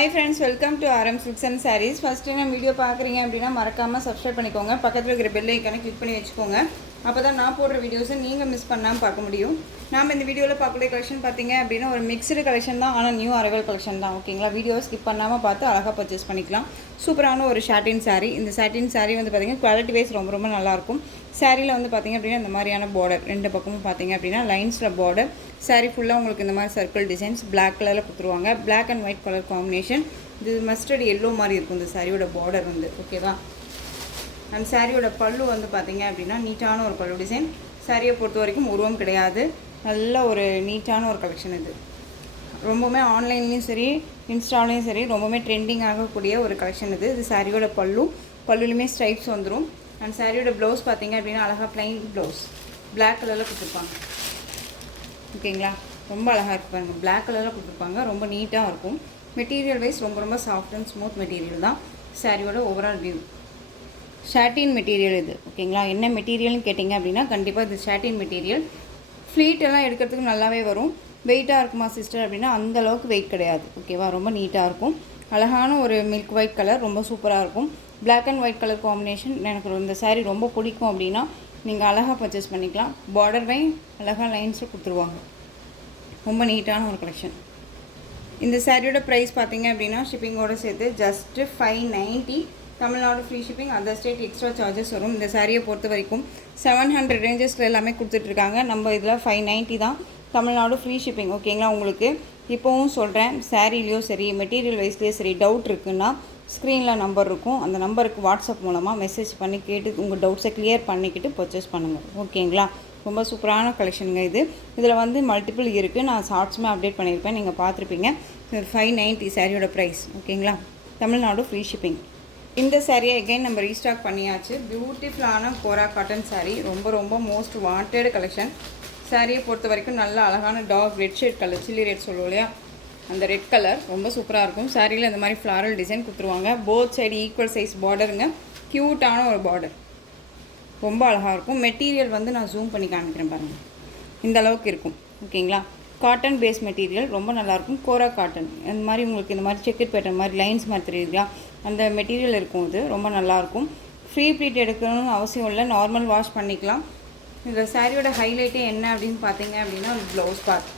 Hi friends, welcome to RM Silks and Sarees. First time video பார்க்குறீங்க அப்படின்னா மறக்காமல் subscribe பண்ணிக்கோங்க. பக்கத்தில் இருக்கிற பெல் ஐக்கானை கிளிக் பண்ணி வச்சுக்கோங்க. அப்போ தான் நான் போடுற வீடியோஸை நீங்கள் மிஸ் பண்ணாமல் பார்க்க முடியும். நாம் இந்த வீடியோவில் பார்க்கக்கூடிய கலெக்ஷன் பார்த்தீங்க அப்படின்னா ஒரு மிக்சடு கலெக்ஷன் தான், ஆனால் நியூ அரைவல் கலெக்ஷன் தான். ஓகேங்களா, வீடியோவை ஸ்கிப் பண்ணாமல் பார்த்து அழகாக பர்ச்சேஸ் பண்ணிக்கலாம். சூப்பரான ஒரு சாட்டின் சாரீ. இந்த சாட்டின் சாரீ வந்து பார்த்திங்கன்னா குவாலிட்டி வைஸ் ரொம்ப ரொம்ப நல்லாயிருக்கும். சாரியில் வந்து பார்த்திங்க அப்படின்னா இந்த மாதிரியான பார்டர் ரெண்டு பக்கமும் பார்த்திங்க அப்படின்னா லைன்ஸில் பார்டர். சாரீ ஃபுல்லாக உங்களுக்கு இந்த மாதிரி சர்க்கிள் டிசைன்ஸ் பிளாக் கலரில் கொடுத்துருவாங்க. Black and white colour combination. இது மஸ்டர்ட் எல்லோ மாதிரி இருக்கும் இந்த சாரியோட பார்டர் வந்து. ஓகேவா, அண்ட் சாரியோட பல்லு வந்து பார்த்திங்க அப்படின்னா நீட்டான ஒரு பல்லு டிசைன். சாரியை பொறுத்த வரைக்கும் உருவம் கிடையாது, நல்ல ஒரு நீட்டான ஒரு கலெக்ஷன். இது ரொம்பவுமே ஆன்லைன்லேயும் சரி இன்ஸ்டாலையும் சரி ரொம்பவுமே ட்ரெண்டிங் ஆகக்கூடிய ஒரு கலெக்ஷன் இது. இது சாரியோட பல்லுலையுமே ஸ்ட்ரைப்ஸ் வந்துடும். அண்ட் சாரியோட ப்ளவுஸ் பார்த்திங்க அப்படின்னா அழகாக ப்ளைன் ப்ளவுஸ் பிளாக் கலரில் கொடுத்துருப்பாங்க. ஓகேங்களா, ரொம்ப அழகாக இருக்குது பாருங்கள், பிளாக் கலரில் கொடுத்துருப்பாங்க. ரொம்ப நீட்டாக இருக்கும். மெட்டீரியல் வைஸ் ரொம்ப ரொம்ப சாஃப்ட் அண்ட் ஸ்மூத் மெட்டீரியல் தான் சாரியோட ஓவரால் வியூ. ஷாட்டின் மெட்டீரியல் இது. ஓகேங்களா, என்ன மெட்டீரியல்னு கேட்டிங்க அப்படின்னா கண்டிப்பாக இது ஷாட்டின் மெட்டீரியல். ஃப்ளீட் எல்லாம் எடுக்கிறதுக்கு நல்லாவே வரும். வெயிட்டாக இருக்குமா சிஸ்டர் அப்படின்னா அந்தளவுக்கு வெயிட் கிடையாது. ஓகேவா, ரொம்ப நீட்டாக இருக்கும். அழகான ஒரு மில்க் ஒயிட் கலர், ரொம்ப சூப்பராக இருக்கும். Black and white colour combination எனக்கு இந்த சாரீ ரொம்ப பிடிக்கும் அப்படின்னா நீங்கள் அழகாக பர்ச்சேஸ் பண்ணிக்கலாம். பார்டர் வை அழகாக லைன்ஸில் கொடுத்துருவாங்க. ரொம்ப நீட்டான ஒரு கலெக்ஷன். இந்த சாரியோட ப்ரைஸ் பார்த்தீங்க அப்படின்னா ஷிப்பிங்கோடு சேர்த்து just 590. Tamil Nadu free shipping, other state extra charges வரும். இந்த சாரியை பொறுத்த வரைக்கும் 700 ரேஞ்சஸில் எல்லாமே கொடுத்துட்ருக்காங்க. நம்ம இதில் 590 தான், தமிழ்நாடு ஃப்ரீ ஷிப்பிங். ஓகேங்களா, உங்களுக்கு இப்போவும் சொல்கிறேன், சாரீலேயோ சரி மெட்டீரியல் வைஸ்லேயோ சரி டவுட் இருக்குன்னா ஸ்க்ரீனில் நம்பர் இருக்கும். அந்த நம்பருக்கு வாட்ஸ்அப் மூலமாக மெசேஜ் பண்ணி கேட்டு உங்கள் டவுட்ஸை கிளியர் பண்ணிக்கிட்டு பர்ச்சேஸ் பண்ணுங்கள். ஓகேங்களா, ரொம்ப சூப்பரான கலெக்ஷனுங்க இது. இதில் வந்து மல்டிபிள் இருக்குது, நான் ஷார்ட்ஸுமே அப்டேட் பண்ணியிருப்பேன், நீங்கள் பார்த்துருப்பீங்க. 590 சாரியோட ப்ரைஸ். ஓகேங்களா, தமிழ்நாடு ஃப்ரீ ஷிப்பிங். இந்த சாரியை எகைன் நம்ம ரீஸ்டாக் பண்ணியாச்சு. பியூட்டிஃபுல்லான கோரா காட்டன் சாரீ, ரொம்ப ரொம்ப மோஸ்ட் வாண்டட் கலெக்ஷன். சாரியை பொறுத்த வரைக்கும் நல்ல அழகான dark red shade colour, chilli red சொல்லுவோம் இல்லையா, அந்த ரெட் கலர் ரொம்ப சூப்பராக இருக்கும். சாரியில் இந்த மாதிரி ஃப்ளாரல் டிசைன் கொடுத்துருவாங்க. போத் சைடு ஈக்குவல் சைஸ் பார்டருங்க, க்யூட்டான ஒரு பார்டர், ரொம்ப அழகாக இருக்கும். மெட்டீரியல் வந்து நான் ஜூம் பண்ணி காமிக்கிறேன் பாருங்கள், இந்த அளவுக்கு இருக்கும். ஓகேங்களா, காட்டன் பேஸ் மெட்டீரியல் ரொம்ப நல்லாயிருக்கும். கோரா காட்டன் இந்த மாதிரி உங்களுக்கு இந்த மாதிரி செக்கெட் பேட்டர்ன் மாதிரி லைன்ஸ் மாதிரி தெரியுதுயா, அந்த மெட்டீரியல் இருக்கும். இது ரொம்ப நல்லாயிருக்கும். ஃப்ரீ ப்ளீட் எடுக்கணும்னு அவசியம் இல்லை, நார்மல் வாஷ் பண்ணிக்கலாம். இந்த சாரியோட ஹைலைட்டே என்ன அப்படின்னு பார்த்தீங்க அப்படின்னா ப்ளவுஸ் பார்ட்.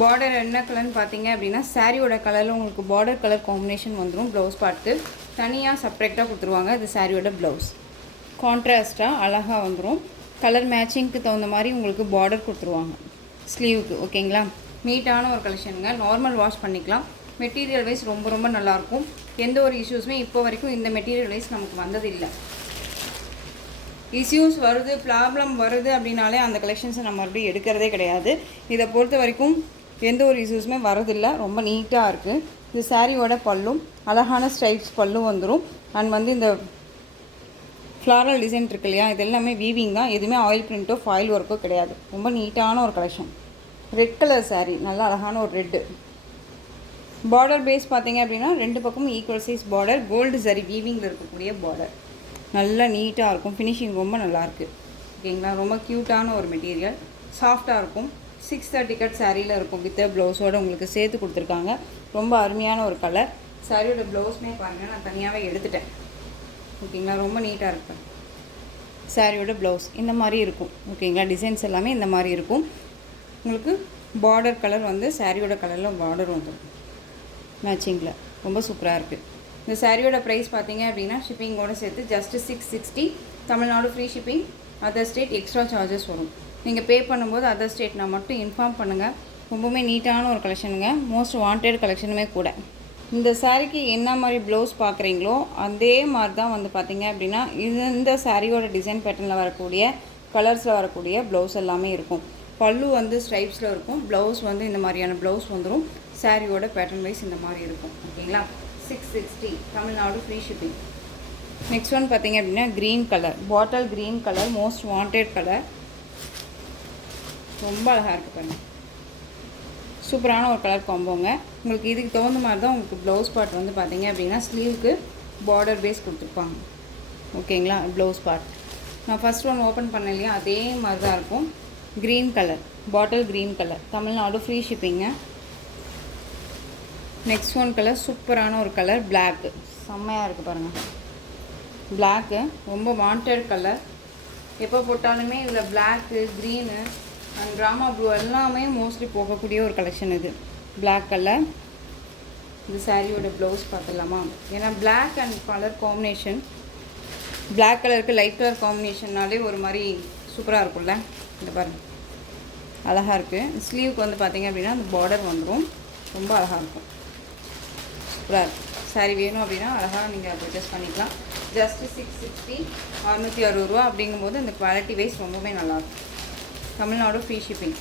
பார்டர் என்ன கலர்னு பார்த்தீங்க அப்படின்னா சாரியோட கலரில் உங்களுக்கு பார்டர் கலர் காம்பினேஷன் வந்துடும். ப்ளவுஸ் பார்ட்டு தனியாக செப்ரேட்டாக கொடுத்துருவாங்க. இது சாரியோட ப்ளவுஸ் கான்ட்ராஸ்ட்டாக அழகாக வந்துடும். கலர் மேட்சிங்க்கு தகுந்த மாதிரி உங்களுக்கு பார்டர் கொடுத்துருவாங்க ஸ்லீவுக்கு. ஓகேங்களா, நீட்டான ஒரு கலெக்ஷனுங்க. நார்மல் வாஷ் பண்ணிக்கலாம். மெட்டீரியல் வைஸ் ரொம்ப ரொம்ப நல்லாயிருக்கும். எந்த ஒரு இஷ்யூஸுமே இப்போ வரைக்கும் இந்த மெட்டீரியல் வைஸ் நமக்கு வந்ததில்லை. இஷ்யூஸ் வருது, ப்ராப்ளம் வருது அப்படின்னாலே அந்த கலெக்ஷன்ஸை நம்ம மறுபடியும் எடுக்கிறதே கிடையாது. இதை பொறுத்த வரைக்கும் எந்த ஒரு இஷ்யூஸுமே வரதில்லை. ரொம்ப நீட்டாக இருக்குது. இது சாரியோட பல்லும் அழகான ஸ்ட்ரைப்ஸ் பல்லும் வந்துடும். அண்ட் வந்து இந்த ஃப்ளாரல் டிசைன் இருக்கு இல்லையா, இது எல்லாமே வீவிங் தான், எதுவுமே ஆயில் பிரிண்ட்டோ ஃபாயில் ஒர்க்கோ கிடையாது. ரொம்ப நீட்டான ஒரு கலெக்ஷன். ரெட் கலர் சாரீ, நல்லா அழகான ஒரு ரெட்டு. பார்டர் பேஸ் பார்த்தீங்க அப்படின்னா ரெண்டு பக்கமும் ஈக்குவல் சைஸ் பார்டர், கோல்டு சரி வீவிங்கில் இருக்கக்கூடிய பார்டர், நல்லா நீட்டாக இருக்கும். ஃபினிஷிங் ரொம்ப நல்லாயிருக்கு. ஓகேங்களா, ரொம்ப க்யூட்டான ஒரு மெட்டீரியல், சாஃப்டாக இருக்கும். 630 கட் சாரியில் இருக்கும். வித் ப்ளவுஸோடு உங்களுக்கு சேர்த்து கொடுத்துருக்காங்க. ரொம்ப அருமையான ஒரு கலர். சாரியோட ப்ளவுஸ்மே பாருங்கள், நான் தனியாகவே எடுத்துட்டேன். ஓகேங்களா, ரொம்ப நீட்டாக இருக்கும். சாரியோட ப்ளவுஸ் இந்த மாதிரி இருக்கும். ஓகேங்களா, டிசைன்ஸ் எல்லாமே இந்த மாதிரி இருக்கும். உங்களுக்கு பார்டர் கலர் வந்து சாரியோட கலரில் பார்டர் வந்துடும் மேட்சிங்கில். ரொம்ப சூப்பராக இருக்குது. இந்த சாரியோட ப்ரைஸ் பார்த்தீங்க அப்படின்னா ஷிப்பிங்கோடு சேர்த்து just 660. Tamil Nadu free shipping, other state extra charges வரும். நீங்கள் பே பண்ணும்போது அதர் ஸ்டேட்னா மட்டும் இன்ஃபார்ம் பண்ணுங்கள். ரொம்பவுமே நீட்டான ஒரு கலெக்ஷனுங்க, மோஸ்ட் வாண்டட் கலெக்ஷனுமே கூட. இந்த சாரீக்கு என்ன மாதிரி ப்ளவுஸ் பார்க்குறீங்களோ அதே மாதிரி தான் வந்து பார்த்தீங்க அப்படின்னா இந்த சாரியோட டிசைன் பேட்டர்னில் வரக்கூடிய கலர்ஸில் வரக்கூடிய ப்ளவுஸ் எல்லாமே இருக்கும். பல்லு வந்து ஸ்ட்ரைப்ஸில் இருக்கும். ப்ளவுஸ் வந்து இந்த மாதிரியான ப்ளவுஸ் வந்துடும். சாரியோட பேட்டர்ன் வைஸ் இந்த மாதிரி இருக்கும். ஓகேங்களா, 660 Tamil Nadu free shipping. Next one பார்த்தீங்க அப்படின்னா green colour, bottle green colour, most wanted colour, ரொம்ப அழகாக இருக்குது பாருங்கள். சூப்பரான ஒரு கலர் காம்போங்க. உங்களுக்கு இதுக்கு தகுந்த மாதிரி தான் உங்களுக்கு ப்ளவுஸ் பார்ட் வந்து பார்த்தீங்க அப்படின்னா ஸ்லீவுக்கு பார்டர் பேஸ் கொடுத்துருப்பாங்க. ஓகேங்களா, ப்ளவுஸ் பார்ட் நான் ஃபஸ்ட் ஒன் ஓப்பன் பண்ணேன் இல்லையா, அதே மாதிரி தான் இருக்கும். Green colour, bottle green colour, Tamil Nadu free ஷிப்பிங்க. நெக்ஸ்ட் ஒன் கலர் சூப்பரான ஒரு கலர் பிளாக்கு, செம்மையாக இருக்குது பாருங்கள். பிளாக்கு ரொம்ப வாண்டட் கலர். எப்போ போட்டாலுமே இதில் பிளாக்கு, க்ரீனு அண்ட் ட்ராமா ப்ளூ எல்லாமே மோஸ்ட்லி போகக்கூடிய ஒரு கலெக்ஷன் இது. Black colour. இந்த சாரியோட ப்ளவுஸ் பார்த்துடலாமா? ஏன்னா black and colour combination, black கலருக்கு லைட் கலர் காம்பினேஷன்னாலே ஒரு மாதிரி சூப்பராக இருக்கும்ல. இந்த பாருங்கள், அழகாக இருக்குது. ஸ்லீவுக்கு வந்து பார்த்திங்க அப்படின்னா அந்த பார்டர் வந்துடும், ரொம்ப அழகாக இருக்கும், சூப்பராக இருக்கும். சாரி வேணும் அப்படின்னா அழகாக நீங்கள் பர்ச்சேஸ் பண்ணிக்கலாம். ஜஸ்ட்டு 660, 660 ரூபா அப்படிங்கும்போது இந்த குவாலிட்டி வைஸ் ரொம்பவே நல்லாயிருக்கும். Tamil Nadu free shipping.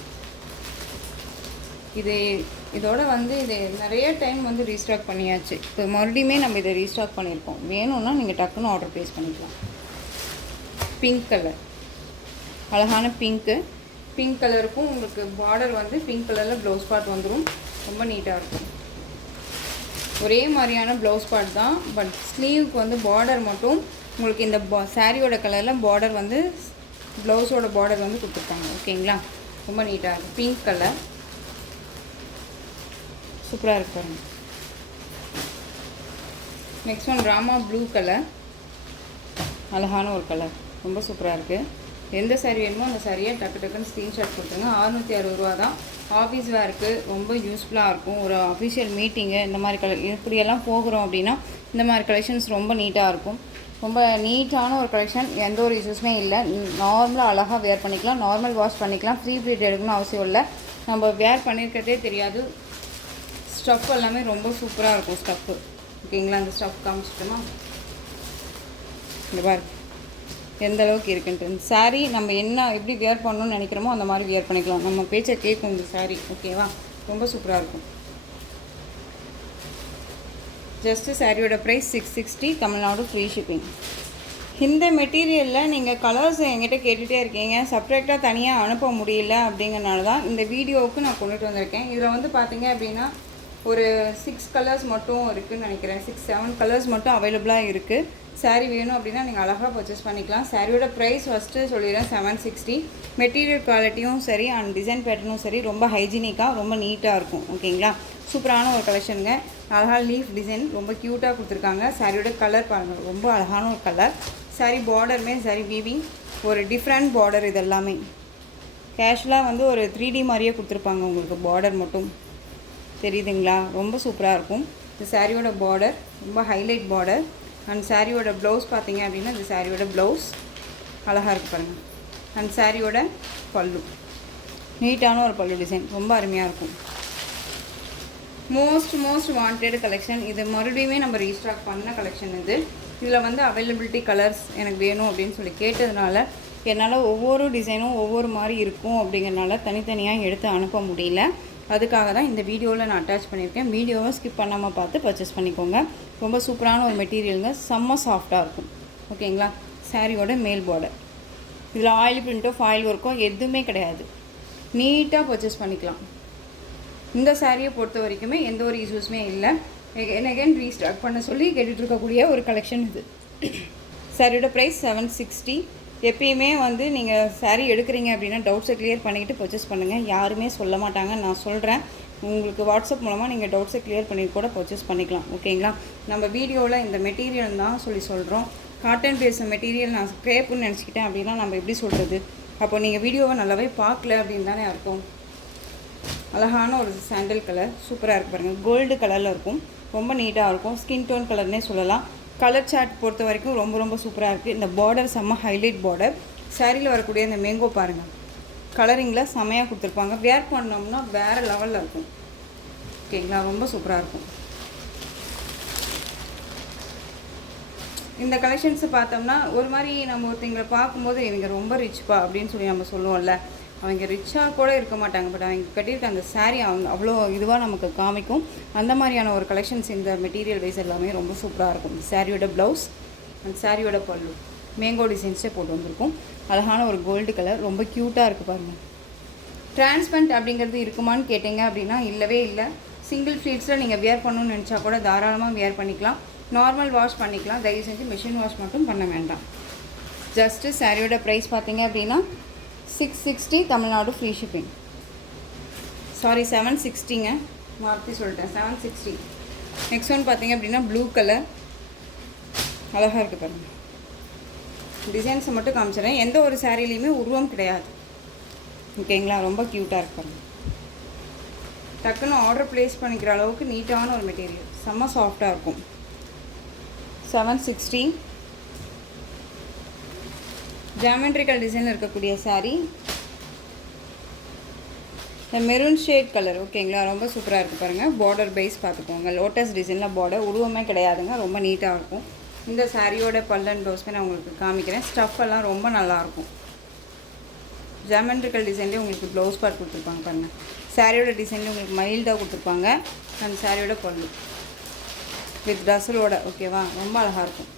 இதோட வந்து இது நிறைய டைம் வந்து ரீஸ்டாக் பண்ணியாச்சு. இப்போ மறுபடியுமே நம்ம இதை ரீஸ்டாக் பண்ணியிருக்கோம். வேணும்னா நீங்கள் டக்குன்னு ஆர்டர் ப்ளேஸ் பண்ணிக்கலாம். பிங்க் கலர், அழகான பிங்க்கு. பிங்க் கலருக்கும் உங்களுக்கு பார்டர் வந்து பிங்க் கலரில் ப்ளவுஸ் பார்ட் வந்துடும், ரொம்ப நீட்டாக இருக்கும். ஒரே மாதிரியான ப்ளவுஸ் பார்ட் தான், பட் ஸ்லீவுக்கு வந்து பார்டர் மட்டும் உங்களுக்கு இந்த சாரியோட கலரில் பார்டர் வந்து ப்ளவுஸோட பார்டர் வந்து கொடுத்துருக்காங்க. ஓகேங்களா, ரொம்ப நீட்டாக இருக்கும். பிங்க் கலர் சூப்பராக இருக்கு பாருங்கள். Next one Rama blue colour, அழகான ஒரு கலர், ரொம்ப சூப்பராக இருக்குது. எந்த சாரீ வேணுமோ அந்த சாரியை டக்குன்னு ஸ்க்ரீன்ஷாட் கொடுத்துருங்க. 660 ரூபா தான். ஆஃபீஸ் வேருக்கு ரொம்ப யூஸ்ஃபுல்லாக இருக்கும். ஒரு அஃபிஷியல் மீட்டிங்கு இந்த மாதிரி இப்படியெல்லாம் போகிறோம் அப்படின்னா இந்த மாதிரி கலெக்ஷன்ஸ் ரொம்ப நீட்டாக இருக்கும். ரொம்ப நீட்டான ஒரு கலெக்ஷன், எந்த ஒரு இஷ்யூஸுமே இல்லை. நார்மலாக அழகாக வேர் பண்ணிக்கலாம், நார்மல் வாஷ் பண்ணிக்கலாம். ஃப்ரீ ப்ளீட் எடுக்கணும்னு அவசியம் இல்லை. நம்ம வேர் பண்ணியிருக்கிறதே தெரியாது. ஸ்டஃப் எல்லாமே ரொம்ப சூப்பராக இருக்கும் ஸ்டஃப்பு. ஓகேங்களா, அந்த ஸ்டஃப் காமிச்சிட்டோமா? இந்த பாரு எந்த அளவுக்கு இருக்குன்ட்டு. சாரீ நம்ம என்ன எப்படி வியர் பண்ணணும்னு நினைக்கிறோமோ அந்த மாதிரி வியர் பண்ணிக்கலாம். நம்ம பேச்சை கேட்கும் இந்த சாரீ. ஓகேவா, ரொம்ப சூப்பராக இருக்கும். ஜஸ்ட்டு சாரியோட ப்ரைஸ் 660, தமிழ்நாடு ஃப்ரீ ஷிப்பிங். இந்த மெட்டீரியலில் நீங்கள் கலர்ஸ் என்கிட்ட கேட்டுகிட்டே இருக்கீங்க, செப்ரேட்டாக தனியாக அனுப்ப முடியல அப்படிங்கிறனால தான் இந்த வீடியோவுக்கு நான் கொண்டுட்டு வந்திருக்கேன். இதில் வந்து பார்த்தீங்க அப்படின்னா ஒரு 6 கலர்ஸ் மட்டும் இருக்குதுன்னு நினைக்கிறேன். 6-7 கலர்ஸ் மட்டும் அவைலபிளாக இருக்குது. சாரீ வேணும் அப்படின்னா நீங்கள் அழகாக பர்ச்சேஸ் பண்ணிக்கலாம். சாரியோட ப்ரைஸ் ஃபஸ்ட்டு சொல்லிடுறேன், 760. மெட்டீரியல் குவாலிட்டியும் சரி அண்ட் டிசைன் பேட்டர்னும் சரி ரொம்ப ஹைஜீனிக்காக ரொம்ப நீட்டாக இருக்கும். ஓகேங்களா, சூப்பரான ஒரு கலெக்ஷனுங்க. அழகாக லீஃப் டிசைன் ரொம்ப க்யூட்டாக கொடுத்துருக்காங்க. சாரியோட கலர் பாருங்கள், ரொம்ப அழகான ஒரு கலர். சாரி பார்டருமே சரி வீவிங் ஒரு டிஃப்ரெண்ட் பார்டர். இது எல்லாமே கேஷுவலாக வந்து ஒரு 3D மாதிரியே கொடுத்துருப்பாங்க. உங்களுக்கு பார்டர் மட்டும் தெரியுதுங்களா, ரொம்ப சூப்பராக இருக்கும். இந்த சாரியோட பார்டர் ரொம்ப ஹைலைட் பார்டர். அண்ட் சாரியோட ப்ளவுஸ் பார்த்தீங்க அப்படின்னா இந்த சாரியோட ப்ளவுஸ் அழகாக இருக்குது பாருங்கள். அண்ட் சாரியோட பல்லு நீட்டான ஒரு பல்லு டிசைன், ரொம்ப அருமையாக இருக்கும். மோஸ்ட் வாண்டட் கலெக்ஷன் இது. மறுபடியுமே நம்ம ரீஸ்டாக் பண்ண கலெக்ஷன் இது. இதில் வந்து அவைலபிலிட்டி கலர்ஸ் எனக்கு வேணும் அப்படின்னு சொல்லி கேட்டதுனால என்னால் ஒவ்வொரு டிசைனும் ஒவ்வொரு மாதிரி இருக்கும் அப்படிங்கிறனால தனித்தனியாக எடுத்து அனுப்ப முடியல. அதுக்காக தான் இந்த வீடியோவில் நான் அட்டாச் பண்ணியிருக்கேன். வீடியோவை ஸ்கிப் பண்ணாமல் பார்த்து பர்ச்சேஸ் பண்ணிக்கோங்க. ரொம்ப சூப்பரான ஒரு மெட்டீரியலுங்க, செம்ம சாஃப்டாக இருக்கும். ஓகேங்களா, சாரியோட மேல் பார்டர் இதில் ஆயில் பிரிண்ட்டோ ஃபாயில் ஒர்க்கோ எதுவுமே கிடையாது. நீட்டாக பர்ச்சேஸ் பண்ணிக்கலாம். இந்த சாரியை பொறுத்த வரைக்குமே எந்த ஒரு இஷ்யூஸுமே இல்லை. எகெயின் ரீஸ்டாக் பண்ண சொல்லி கேட்டுட்டு இருக்கக்கூடிய ஒரு கலெக்ஷன் இது. சாரியோட ப்ரைஸ் 760. எப்பயுமே வந்து நீங்கள் சாரீ எடுக்கிறீங்க அப்படின்னா டவுட்ஸை கிளியர் பண்ணிக்கிட்டு பர்ச்சேஸ் பண்ணுங்கள். யாருமே சொல்ல மாட்டாங்க, நான் சொல்கிறேன். உங்களுக்கு வாட்ஸ்அப் மூலமாக நீங்கள் டவுட்ஸை கிளியர் பண்ணிட்டு கூட பர்ச்சேஸ் பண்ணிக்கலாம். ஓகேங்களா, நம்ம வீடியோவில் இந்த மெட்டீரியல் தான் சொல்கிறோம். காட்டன் பேஸ் மெட்டீரியல் நான் கிரேப்புன்னு நினச்சிக்கிட்டேன் அப்படின்னா நம்ம எப்படி சொல்கிறது? அப்போ நீங்கள் வீடியோவை நல்லாவே பார்க்கல அப்படின்னு தானே அர்த்தம். அழகான ஒரு சாண்டல் கலர் சூப்பராக இருக்குது பாருங்கள். கோல்டு கலரில் இருக்கும், ரொம்ப நீட்டாக இருக்கும். ஸ்கின் டோன் கலர்னே சொல்லலாம். கலர் சார்ட் பொறுத்த வரைக்கும் ரொம்ப சூப்பராக இருக்குது. இந்த பார்டர் செம்ம ஹைலைட் பார்டர். சாரியில் வரக்கூடிய இந்த மேங்கோ பாருங்கள், கலரிங்கில் செம்மையாக கொடுத்துருப்பாங்க. வேர் பண்ணோம்னா வேறு லெவலில் இருக்கும். ஓகேங்களா, ரொம்ப சூப்பராக இருக்கும். இந்த கலெக்ஷன்ஸை பார்த்தோம்னா ஒரு மாதிரி நம்ம ஒருத்தங்களை பார்க்கும்போது இவங்க ரொம்ப ரிச்ப்பா அப்படின்னு சொல்லி நம்ம சொல்லுவோம்ல, அவங்க ரிச்சாக கூட இருக்க மாட்டாங்க. பட் அவங்க கட்டியிருக்க அந்த சாரீ அவங்க அவ்வளோ இதுவாக நமக்கு காமிக்கும். அந்த மாதிரியான ஒரு கலெக்ஷன்ஸ் இந்த மெட்டீரியல் வைஸ் எல்லாமே ரொம்ப சூப்பராக இருக்கும். சாரியோட ப்ளவுஸ் அந்த சாரியோட பல்லு மேங்கோ டிசைன்ஸே போட்டு வந்திருக்கும். அழகான ஒரு கோல்டு கலர், ரொம்ப க்யூட்டாக இருக்குது பாருங்கள். டிரான்ஸ்பரண்ட் அப்படிங்கிறது இருக்குமான்னு கேட்டிங்க அப்படின்னா இல்லவே இல்லை. சிங்கிள் ஃப்ளீட்ஸில் நீங்கள் வியர் பண்ணணும்னு நினச்சா கூட தாராளமாக வியர் பண்ணிக்கலாம். நார்மல் வாஷ் பண்ணிக்கலாம். தயவு செஞ்சு மிஷின் வாஷ் மட்டும் பண்ண வேண்டாம். ஜஸ்ட்டு சாரியோட ப்ரைஸ் பார்த்தீங்க அப்படின்னா 660, தமிழ்நாடு ஃப்ரீ ஷிப்பிங். சாரி 760ங்க. மாற்றி சொல்லிட்டேன் 760. நெக்ஸ்ட் ஒன் பார்த்தீங்க அப்படின்னா ப்ளூ கலர் அழகாக இருக்குது பாருங்கள். டிசைன்ஸை மட்டும் காமிச்சிடறேன். எந்த ஒரு சாரீலையுமே உருவம் கிடையாது. ஓகேங்களா, ரொம்ப க்யூட்டாக இருக்கு பாருங்கள். டக்குன்னு ஆர்டர் ப்ளேஸ் பண்ணிக்கிற அளவுக்கு நீட்டான ஒரு மெட்டீரியல், செம்ம சாஃப்டாக இருக்கும். 760. ஜாமெட்ரிக்கல் டிசைனில் இருக்கக்கூடிய சாரீ. இந்த மெரூன் ஷேட் கலர் ஓகேங்களா, ரொம்ப சூப்பராக இருக்குது பாருங்கள். பார்டர் பேஸ் பார்த்துக்கோங்க, லோட்டஸ் டிசைனில் பார்டர், உருவமே கிடையாதுங்க, ரொம்ப நீட்டாக இருக்கும். இந்த சாரியோட பல்லன் ப்ளவுஸ்மே நான் உங்களுக்கு காமிக்கிறேன். ஸ்டஃப் எல்லாம் ரொம்ப நல்லாயிருக்கும். ஜாமெட்ரிக்கல் டிசைன்லேயே உங்களுக்கு ப்ளவுஸ் பார்ட் கொடுத்துருப்பாங்க பாருங்கள். சாரியோட டிசைன்லேயே உங்களுக்கு மைல்டாக கொடுத்துருப்பாங்க. அந்த சாரியோட பல்லு வித் டசலோட ஓகேவா, ரொம்ப அழகாக இருக்கும்.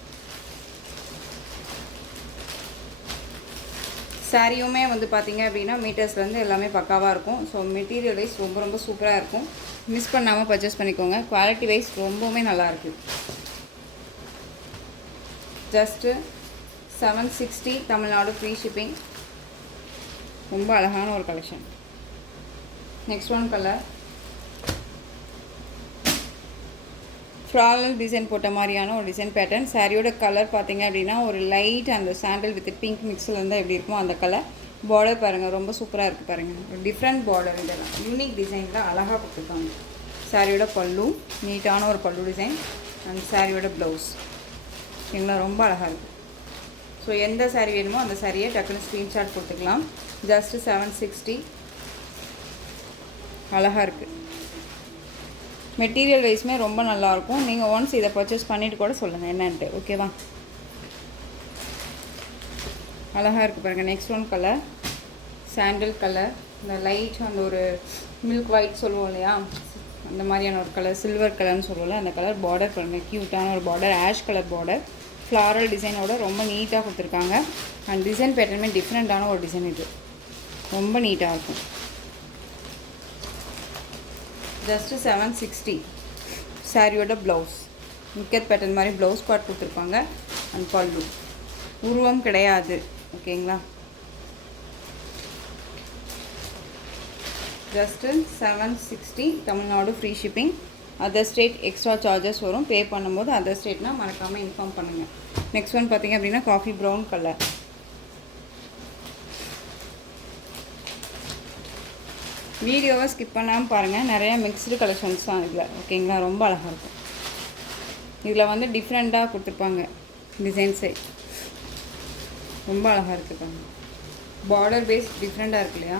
சாரியுமே வந்து பார்த்திங்க அப்படின்னா மீட்டர்ஸ்லேருந்து எல்லாமே பக்காவாக இருக்கும். ஸோ மெட்டீரியல் வைஸ் ரொம்ப ரொம்ப சூப்பராக இருக்கும். மிஸ் பண்ணாமல் பர்ச்சேஸ் பண்ணிக்கோங்க. குவாலிட்டி வைஸ் ரொம்பவுமே நல்லாயிருக்கு. Just 760 Tamil Nadu free shipping. ரொம்ப அழகான ஒரு collection. Next one colour floral design போட்ட மாதிரியான ஒரு டிசைன் பேட்டர்ன். சாரியோட கலர் பார்த்தீங்க அப்படின்னா ஒரு லைட் அந்த சாண்டல் வித் பிங்க் மிக்ஸில் இருந்தால் எப்படி இருக்குமோ அந்த கலர். பார்டர் பாருங்கள், ரொம்ப சூப்பராக இருக்குது பாருங்கள். ஒரு டிஃப்ரெண்ட் பார்டர், இதெல்லாம் யூனிக் டிசைனில் அழகாக கொடுத்துருக்காங்க. சாரியோட பல்லு நீட்டான ஒரு பல்லு டிசைன். அந்த சாரியோட ப்ளவுஸ் ஓகேங்களா, ரொம்ப அழகாக இருக்குது. ஸோ எந்த சாரீ வேணுமோ அந்த சாரியை டக்குன்னு ஸ்க்ரீன்ஷாட் கொடுத்துக்கலாம். ஜஸ்ட்டு 760. அழகாக இருக்குது. மெட்டீரியல் வைஸுமே ரொம்ப நல்லாயிருக்கும். நீங்கள் ஒன்ஸ் இதை பர்ச்சேஸ் பண்ணிவிட்டு கூட சொல்லுங்கள் என்னன்ட்டு, ஓகேவா. அழகாக இருக்குது பாருங்கள். நெக்ஸ்ட் ஒன் கலர் சாண்டில் கலர். இந்த லைட் அந்த ஒரு மில்க் ஒயிட் சொல்லுவோம் இல்லையா, அந்த மாதிரியான ஒரு கலர், சில்வர் கலர்னு சொல்லுவோம்ல அந்த கலர். பார்டர் பாருங்கள், க்யூட்டான ஒரு border, ash colour border, floral டிசைனோட ரொம்ப நீட்டாக கொடுத்துருக்காங்க. அண்ட் டிசைன் பேட்டர்னுமே டிஃப்ரெண்ட்டான ஒரு டிசைன், இது ரொம்ப நீட்டாக இருக்கும். ஜஸ்ட்டு 760. சாரியோட ப்ளவுஸ் நிக்கத் பேட்டர்ன் மாதிரி ப்ளவுஸ் பார்ட் கொடுத்துருப்பாங்க. அண்ட் பல்லு உருவம் கிடையாது ஓகேங்களா. Just 760 Tamil Nadu free shipping. Other state extra charges வரும். பே பண்ணும்போது அதர் ஸ்டேட்னால் மறக்காமல் இன்ஃபார்ம் பண்ணுங்கள். நெக்ஸ்ட் ஒன் பார்த்திங்க அப்படின்னா காஃபி ப்ரௌன் கலர். வீடியோவை ஸ்கிப் பண்ணாமல் பாருங்கள். நிறையா மிக்ஸ்டு கலெக்ஷன்ஸ் தான் இதில் ஓகேங்களா, ரொம்ப அழகாக இருக்கும். இதில் வந்து டிஃப்ரெண்ட்டாக கொடுத்துருப்பாங்க டிசைன்ஸே, ரொம்ப அழகாக இருக்குது பாருங்கள். பார்டர் பேஸ் டிஃப்ரெண்ட்டாக இருக்கு இல்லையா.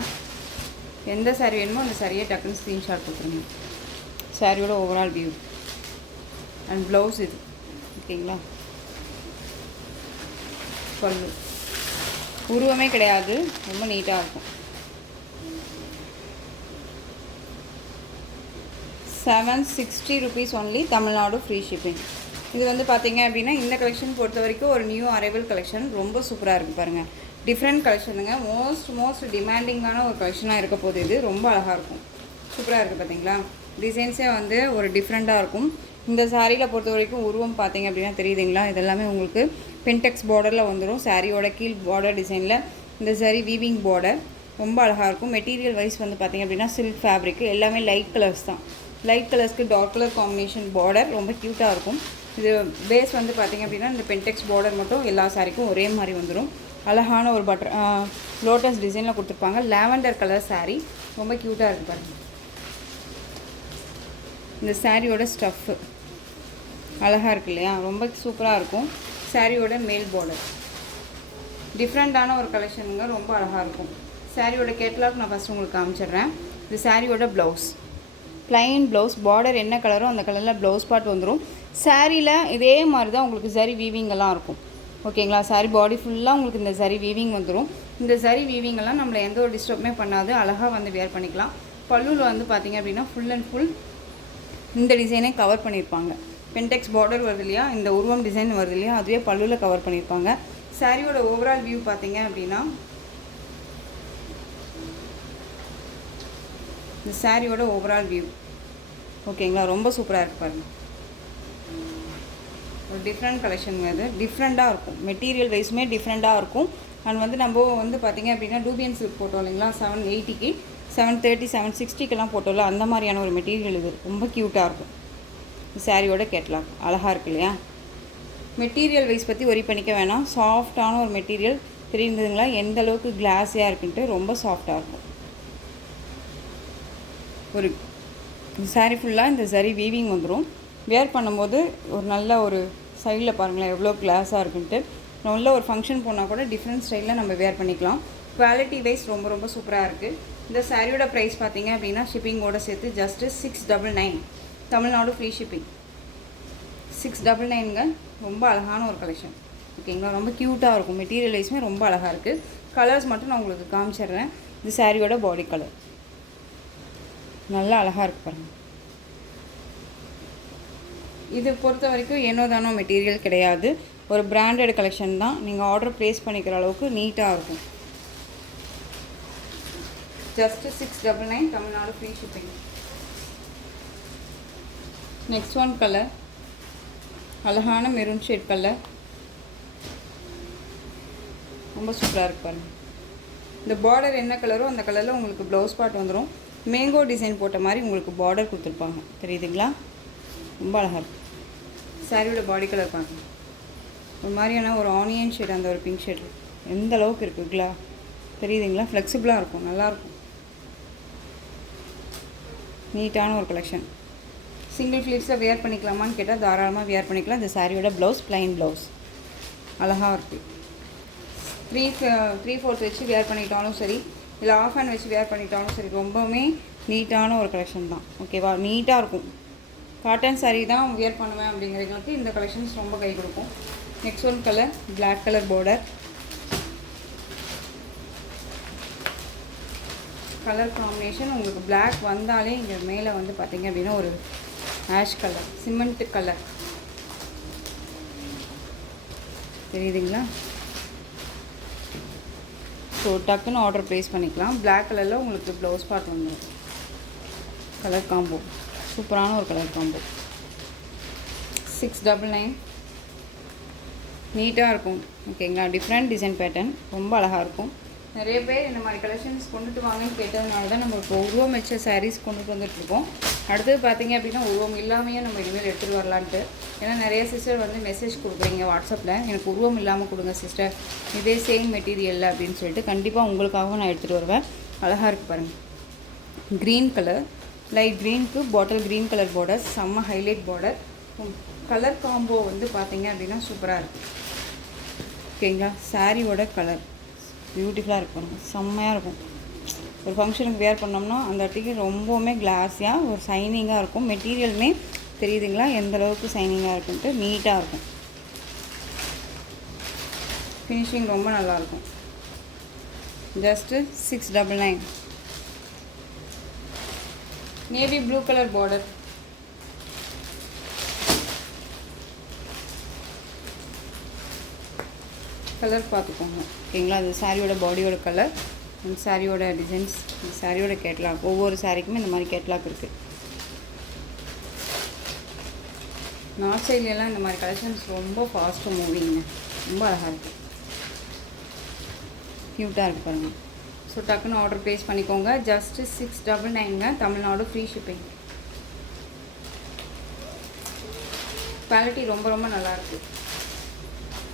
எந்த சாரீ வேணுமோ அந்த சாரியை டக்குன்னு ஸ்க்ரீன்ஷாட் கொடுத்துருங்க. சாரியோட ஓவரால் வியூ அண்ட் ப்ளவுஸ் இது ஓகேங்களா. பல்லு உருவமே கிடையாது, ரொம்ப நீட்டாக இருக்கும். 760 rupees only, Tamil Nadu free shipping. இது வந்து பார்த்தீங்க அப்படின்னா இந்த கலெக்ஷன் பொறுத்த வரைக்கும் ஒரு நியூ அரைவல் கலெக்ஷன், ரொம்ப சூப்பராக இருக்குது பாருங்கள். டிஃப்ரெண்ட் கலெக்ஷனுங்க, மோஸ்ட் டிமாண்டிங்கான ஒரு கலெக்ஷனாக இருக்க போது. இது ரொம்ப அழகாக இருக்கும், சூப்பராக இருக்குது பார்த்தீங்களா. டிசைன்ஸே வந்து ஒரு டிஃப்ரெண்ட்டாக இருக்கும். இந்த சாரியில் பொறுத்த வரைக்கும் உருவம் பார்த்தீங்க அப்படின்னா தெரியுதுங்களா, இதெல்லாமே உங்களுக்கு பென்டெக்ஸ் பார்டரில் வந்துடும். சாரியோட கீழ் பார்டர் டிசைனில் இந்த சாரி வீவிங் பார்டர் ரொம்ப அழகாக இருக்கும். மெட்டீரியல் வைஸ் வந்து பார்த்திங்க அப்படின்னா சில்க் ஃபேப்ரிக், எல்லாமே லைட் கலர்ஸ் தான். லைட் கலர்ஸ்க்கு டார்க் கலர் காம்பினேஷன் பார்டர் ரொம்ப க்யூட்டாக இருக்கும். இது பேஸ் வந்து பார்த்திங்க அப்படின்னா இந்த பென்டெக்ஸ் பார்டர் மட்டும் எல்லா சாரிக்கும் ஒரே மாதிரி வந்துடும். அழகான ஒரு லோட்டஸ் டிசைனில் கொடுத்துருப்பாங்க. லாவெண்டர் கலர் சாரீ, ரொம்ப க்யூட்டாக இருக்குது பாருங்கள். இந்த சாரியோட ஸ்டஃப்பு அழகாக இருக்குது இல்லையா, ரொம்ப சூப்பராக இருக்கும். சாரியோட மேல் பார்டர் டிஃப்ரெண்ட்டான ஒரு கலெக்ஷனுங்க, ரொம்ப அழகாக இருக்கும். சாரியோட கேட்லாக் நான் ஃபஸ்ட்டு உங்களுக்கு காமிச்சிடுறேன். இது சாரியோட ப்ளவுஸ், ப்ளைன் ப்ளவுஸ், பார்டர் என்ன கலரோ அந்த கலரில் ப்ளவுஸ் பார்ட் வந்துடும். சாரியில் இதே மாதிரி தான் உங்களுக்கு சரி வீவிங்கெல்லாம் இருக்கும் ஓகேங்களா. சாரி பாடி ஃபுல்லாக உங்களுக்கு இந்த சரி வீவிங் வந்துடும். இந்த சரி வீவிங்கெல்லாம் நம்மளை எந்த ஒரு டிஸ்டர்புமே பண்ணாது, அழகாக வந்து வேர் பண்ணிக்கலாம். பல்லுவில் வந்து பார்த்திங்க அப்படின்னா ஃபுல் அண்ட் ஃபுல் இந்த டிசைனே கவர் பண்ணியிருப்பாங்க. பென்டெக்ஸ் பார்டர் வருது இல்லையா, இந்த உருவம் டிசைன் வருது இல்லையா, அதுவே பல்லுவில் கவர் பண்ணியிருப்பாங்க. சாரியோட ஓவரால் வியூ பார்த்தீங்க அப்படின்னா இந்த சாரியோட ஓவரால் வியூ ஓகேங்களா, ரொம்ப சூப்பராக இருக்குது பாருங்கள். ஒரு டிஃப்ரெண்ட் கலெக்ஷனுங்க, இது டிஃப்ரெண்ட்டாக இருக்கும். மெட்டீரியல் வைஸுமே டிஃப்ரெண்ட்டாக இருக்கும். அண்ட் வந்து நம்ம வந்து பார்த்திங்க அப்படின்னா டூபியன் சில்க் போட்டோம் இல்லைங்களா, 780க்கு 730 760க்கெல்லாம் போட்டோம்ல அந்த மாதிரியான ஒரு மெட்டீரியல் இது. ரொம்ப க்யூட்டாக இருக்கும். சாரியோட கேட்லாக் அழகாக இருக்கு இல்லையா? மெட்டீரியல் வைஸ் பற்றி ஒரி பண்ணிக்க வேணாம். சாஃப்டான ஒரு மெட்டீரியல் தெரியுதுங்களா? எந்த அளவுக்கு கிளாஸியாக இருக்குன்ட்டு ரொம்ப சாஃப்டாக இருக்கும். ஒரு சாரீ ஃபுல்லாக இந்த சரி வீவிங் வந்துடும். வேர் பண்ணும்போது ஒரு நல்ல ஒரு சைடில் பாருங்களேன் எவ்வளோ கிளாஸாக இருக்குன்ட்டு. நல்ல ஒரு ஃபங்க்ஷன் போனால் கூட டிஃப்ரெண்ட் ஸ்டைலில் நம்ம வேர் பண்ணிக்கலாம். குவாலிட்டி வைஸ் ரொம்ப ரொம்ப சூப்பராக இருக்குது. இந்த சாரியோட ப்ரைஸ் பார்த்தீங்க அப்படின்னா ஷிப்பிங்கோடு சேர்த்து ஜஸ்ட்டு 699. Tamil Nadu free shipping. 699ங்க. ரொம்ப அழகான ஒரு கலெக்ஷன் ஓகேங்களா? ரொம்ப க்யூட்டாக இருக்கும். மெட்டீரியல் வைஸுமே ரொம்ப அழகாக இருக்குது. கலர்ஸ் மட்டும் நான் உங்களுக்கு காமிச்சிடுறேன். இது சாரியோட பாடி கலர் நல்லா அழகாக இருக்குது பாருங்கள். இது பொறுத்த வரைக்கும் ஏனோதானோ மெட்டீரியல் கிடையாது. ஒரு பிராண்டட் கலெக்ஷன் தான். நீங்கள் ஆர்டர் ப்ளேஸ் பண்ணிக்கிற அளவுக்கு நீட்டாக இருக்கும். Just 699 Tamil Nadu free shipping. Next one colour அழகான மெரூன் ஷேட் கலர். ரொம்ப சூப்பராக இருக்கு பாருங்கள். இந்த பார்டர் என்ன கலரோ அந்த கலரில் உங்களுக்கு ப்ளவுஸ் பார்ட் வந்துடும். மேங்கோ டிசைன் போட்ட மாதிரி உங்களுக்கு பார்டர் கொடுத்துருப்பாங்க. தெரியுதுங்களா? ரொம்ப அழகாக இருக்குது. சாரியோட பாடி கலர் பாருங்கள். ஒரு மாதிரியான ஒரு ஆனியன் ஷேட், அந்த ஒரு பிங்க் ஷேட் எந்த அளவுக்கு இருக்குங்களா? தெரியுதுங்களா? ஃப்ளெக்சிபிளாக இருக்கும், நல்லாயிருக்கும். நீட்டான ஒரு கலெக்ஷன். சிங்கிள் ஃப்ளீட்ஸை வேர் பண்ணிக்கலாமான்னு கேட்டால் தாராளமாக வேர் பண்ணிக்கலாம். இந்த சாரியோட ப்ளவுஸ் ப்ளைன் ப்ளவுஸ் அழகாக இருக்குது. 3/4 வச்சு வேர் பண்ணிட்டாலும் சரி, இல்லை ஆஃப் ஹேண்ட் வச்சு வேர் பண்ணிட்டாலும் சரி, ரொம்பவுமே நீட்டான ஒரு கலெக்ஷன் தான். ஓகேவா? நீட்டாக இருக்கும். காட்டன் சாரீ தான் வேர் பண்ணுவேன் அப்படிங்கிறவங்களுக்கு இந்த கலெக்ஷன்ஸ் ரொம்ப கை கொடுக்கும். Next one colour black colour border. Colour combination உங்களுக்கு பிளாக் வந்தாலே இங்கே மேலே வந்து பார்த்திங்க அப்படின்னா ஒரு ஆஷ் கலர், சிமெண்ட் கலர் தெரியுதுங்களா? ஸோ டக்குன்னு ஆர்டர் ப்ளேஸ் பண்ணிக்கலாம். பிளாக் கலரில் உங்களுக்கு ப்ளவுஸ் பார்ட் வந்துடும். கலர் காம்போ சூப்பரான ஒரு கலர் காம்போ. 699. நீட்டாக இருக்கும் ஓகேங்களா? டிஃப்ரெண்ட் டிசைன் பேட்டர்ன் ரொம்ப அழகாக இருக்கும். நிறைய பேர் இந்த மாதிரி கலெக்ஷன்ஸ் கொண்டுட்டு வாங்கன்னு கேட்டதுனால தான் நம்ம இப்போ உருவம் வச்ச சாரீஸ் கொண்டுட்டு வந்துட்டுருக்கோம். அடுத்தது பார்த்திங்க அப்படின்னா உருவம் இல்லாமையே நம்ம இனிமேல் எடுத்துகிட்டு வரலான்ட்டு. ஏன்னா நிறைய சிஸ்டர் வந்து மெசேஜ் கொடுக்குறீங்க வாட்ஸ்அப்பில், எனக்கு உருவம் இல்லாமல் கொடுங்க சிஸ்டர், இதே சேம் மெட்டீரியல் அப்படின்னு சொல்லிட்டு. கண்டிப்பாக உங்களுக்காகவும் நான் எடுத்துகிட்டு வருவேன். அழகாக இருக்குது பாருங்கள். க்ரீன் கலர், லைட் க்ரீனுக்கு பாட்டில் க்ரீன் கலர் பார்டர், செம்ம ஹைலைட் பார்டர். கலர் காம்போ வந்து பார்த்திங்க அப்படின்னா சூப்பராக இருக்குது ஓகேங்களா? சாரியோட கலர் பியூட்டிஃபுல்லாக இருக்கும், செம்மையாக இருக்கும். ஒரு ஃபங்க்ஷனுக்கு வேர் பண்ணோம்னா அந்த இடத்துக்கு ரொம்பவுமே கிளாஸியாக ஒரு சைனிங்காக இருக்கும். மெட்டீரியலுமே தெரியுதுங்களா எந்த அளவுக்கு சைனிங்காக இருக்குன்ட்டு? நீட்டாக இருக்கும். ஃபினிஷிங் ரொம்ப நல்லாயிருக்கும். Just 699. Navy blue colour border. Colour பார்த்துக்கோங்க ஓகேங்களா? அது சாரியோட பாடியோட கலர், இந்த சாரியோட டிசைன்ஸ், இந்த சாரியோட கேட்லாக். ஒவ்வொரு சாரிக்குமே இந்த மாதிரி கேட்லாக் இருக்குது. நார்த் சைட்லலாம் இந்த மாதிரி கலெக்ஷன்ஸ் ரொம்ப ஃபாஸ்ட்டு மூவிங்க. ரொம்ப அழகாக இருக்குது, க்யூட்டாக இருக்குது பாருங்கள். ஸோ டக்குன்னு ஆர்டர் ப்ளேஸ் பண்ணிக்கோங்க. ஜஸ்ட்டு 699ங்க. Tamil Nadu free shipping. குவாலிட்டி ரொம்ப ரொம்ப நல்லாயிருக்கு.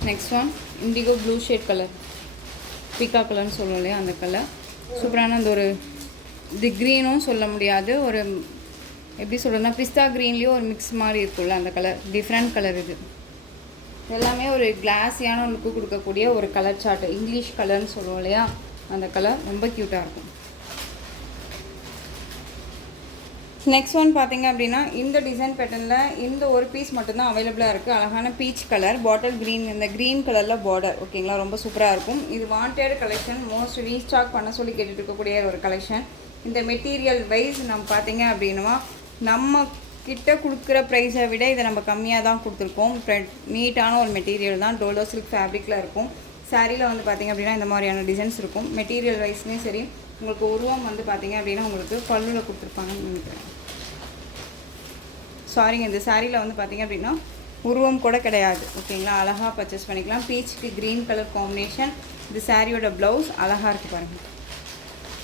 Next one indigo blue shade colour, பீக்கா கலர்னு சொல்லுவோம் இல்லையா அந்த கலர். சூப்பரான அந்த ஒரு இது க்ரீனும் சொல்ல முடியாது, ஒரு எப்படி சொல்கிறதுனா பிஸ்தா க்ரீன்லேயும் ஒரு மிக்ஸ் மாதிரி இருக்குல்ல அந்த கலர். டிஃப்ரெண்ட் கலர் இது. எல்லாமே ஒரு கிளாஸியான லுக்கு கொடுக்கக்கூடிய ஒரு கலர் சார்ட். இங்கிலீஷ் கலர்னு சொல்லுவோம் இல்லையா அந்த கலர். ரொம்ப க்யூட்டாக இருக்கும். நெக்ஸ்ட் ஒன் பார்த்திங்க அப்படின்னா இந்த டிசைன் பேட்டர்னில் இந்த ஒரு பீஸ் மட்டும்தான் அவைலபிளாக இருக்குது. அழகான பீச் கலர், பாட்டில் க்ரீன், இந்த க்ரீன் கலரில் பார்டர் ஓகேங்களா? ரொம்ப சூப்பராக இருக்கும். இது வாண்டட் கலெக்ஷன், மோஸ்ட் ரீஸ்டாக் பண்ண சொல்லி கேட்டுட்டு இருக்கக்கூடிய ஒரு கலெக்ஷன். இந்த மெட்டீரியல் வைஸ் நம்ம பார்த்திங்க அப்படின்னா நம்ம கிட்ட கொடுக்குற ப்ரைஸை விட இதை நம்ம கம்மியாக தான் கொடுத்துருக்கோம். நீட்டான ஒரு மெட்டீரியல் தான், டோலோ சில்க் ஃபேப்ரிக்கில் இருக்கும். சாரியில் வந்து பார்த்திங்க அப்படின்னா இந்த மாதிரியான டிசைன்ஸ் இருக்கும். மெட்டீரியல் வைஸ்லேயும் சரி, உங்களுக்கு உருவம் வந்து பார்த்திங்க அப்படின்னா உங்களுக்கு பல்லுவில் கொடுத்துருப்பாங்கன்னு நினைக்கிறேன். சாரிங்க, இந்த சாரியில் வந்து பார்த்திங்க அப்படின்னா உருவம் கூட கிடையாது ஓகேங்களா? அழகாக பர்ச்சேஸ் பண்ணிக்கலாம். பீச்சுக்கு க்ரீன் கலர் காம்பினேஷன். இது சாரியோட ப்ளவுஸ் அழகாக இருக்குது பாருங்கள்.